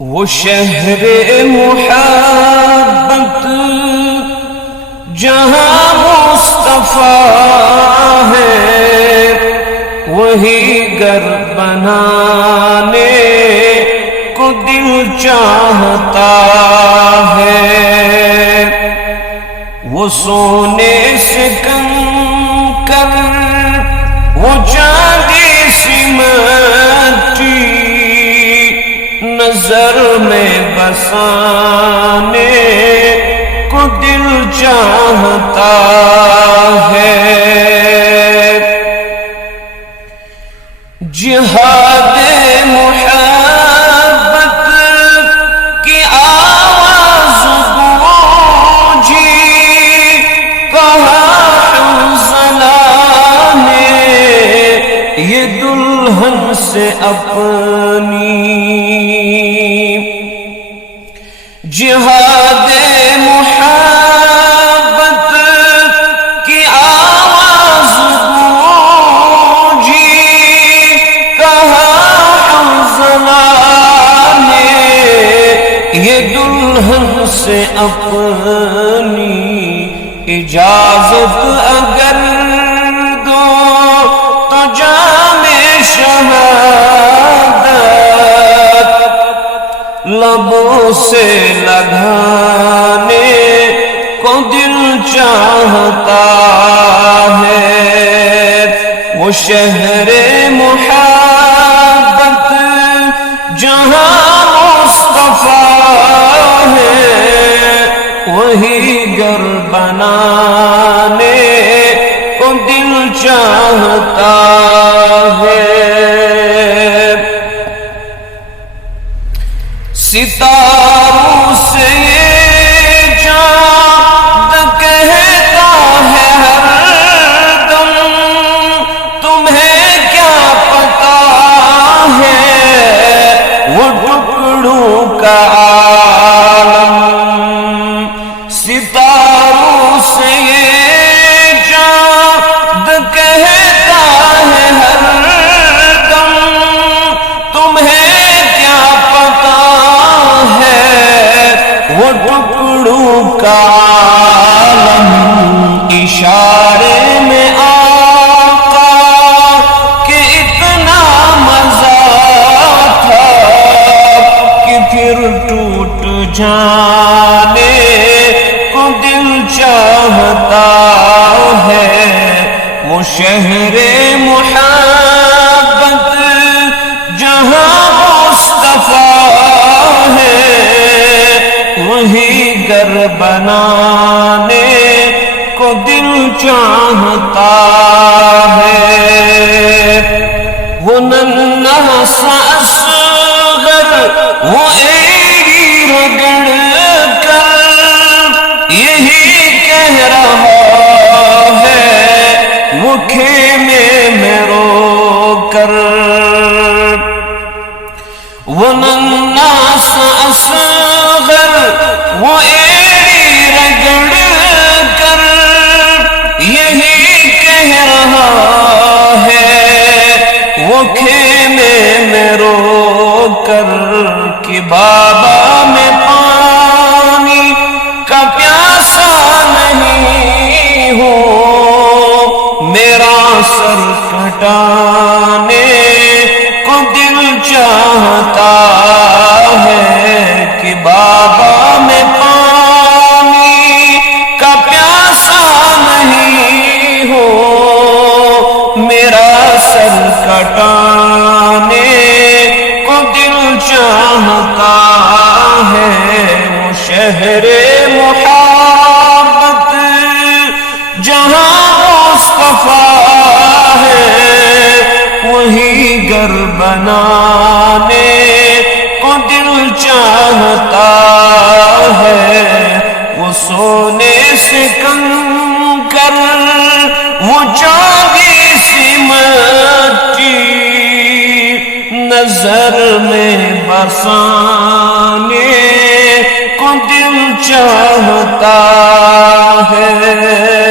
وہ شہر محبت جہاں مصطفیٰ ہے، وہی گھر بنانے کو دل چاہتا ہے۔ وہ سونے سے کنکر، وہ چاندی سی مٹی، نظر میں بسانے کو دل چاہتا ہے۔ جہاد محبت کی آواز گونجی، کہا حنظلہ نے یہ دلہن سے اپنی۔ جہاد محبت کی آواز گونجی، کہا حنظلہ نے یہ دلہن سے اپنی۔ اجازت اگر دو تو جام شہادت لبوں سے لگانے کو دل چاہتا ہے۔ وہ شہر محبت جہاں مصطفیٰ ہے، وہی گھر بنانے کو دل چاہتا ہے۔ ستاروں سے یہ چاند کہتا ہے ہر دم، تمہیں کیا پتا ہے وہ ٹکڑوں کا عالم۔ ستاروں سے یہ چاند کہتا ہے ہر دم، تمہیں کیا پتا وہ ٹکڑوں کا عالم۔ اشارے میں آقا کہ اتنا مزہ تھا کہ پھر ٹوٹ جانے کو دل چاہتا ہے۔ وہ شہر محبت جہاں مصطفیٰ ہے، وہی گھر بنانے کو دل چاہتا ہے۔ وہ ننھا سا اصغر، وہ ایڑی رگڑ کر یہی کہہ رہا ہے، وہ خیمے میں رو کر۔ وہ ننھا سا اصغر، وہ ایڑی رگڑ کر یہی کہہ رہا ہے، وہ خیمے میں رو کر کہ بابا میں پانی کا پیاسا نہیں ہوں، میرا سر کٹانے کو دل چاہتا ہے کہ بابا میں پانی کا پیاسا نہیں ہو، میرا سر کٹانے کو دل چاہتا ہے۔ وہ شہر محبت جہاں مصطفیٰ ہے، وہی گھر بنانے کو دل چاہتا ہے۔ وہ سونے سے کنکر، وہ چاندی سی مٹی، نظر میں بسانے کو دل چاہتا ہے۔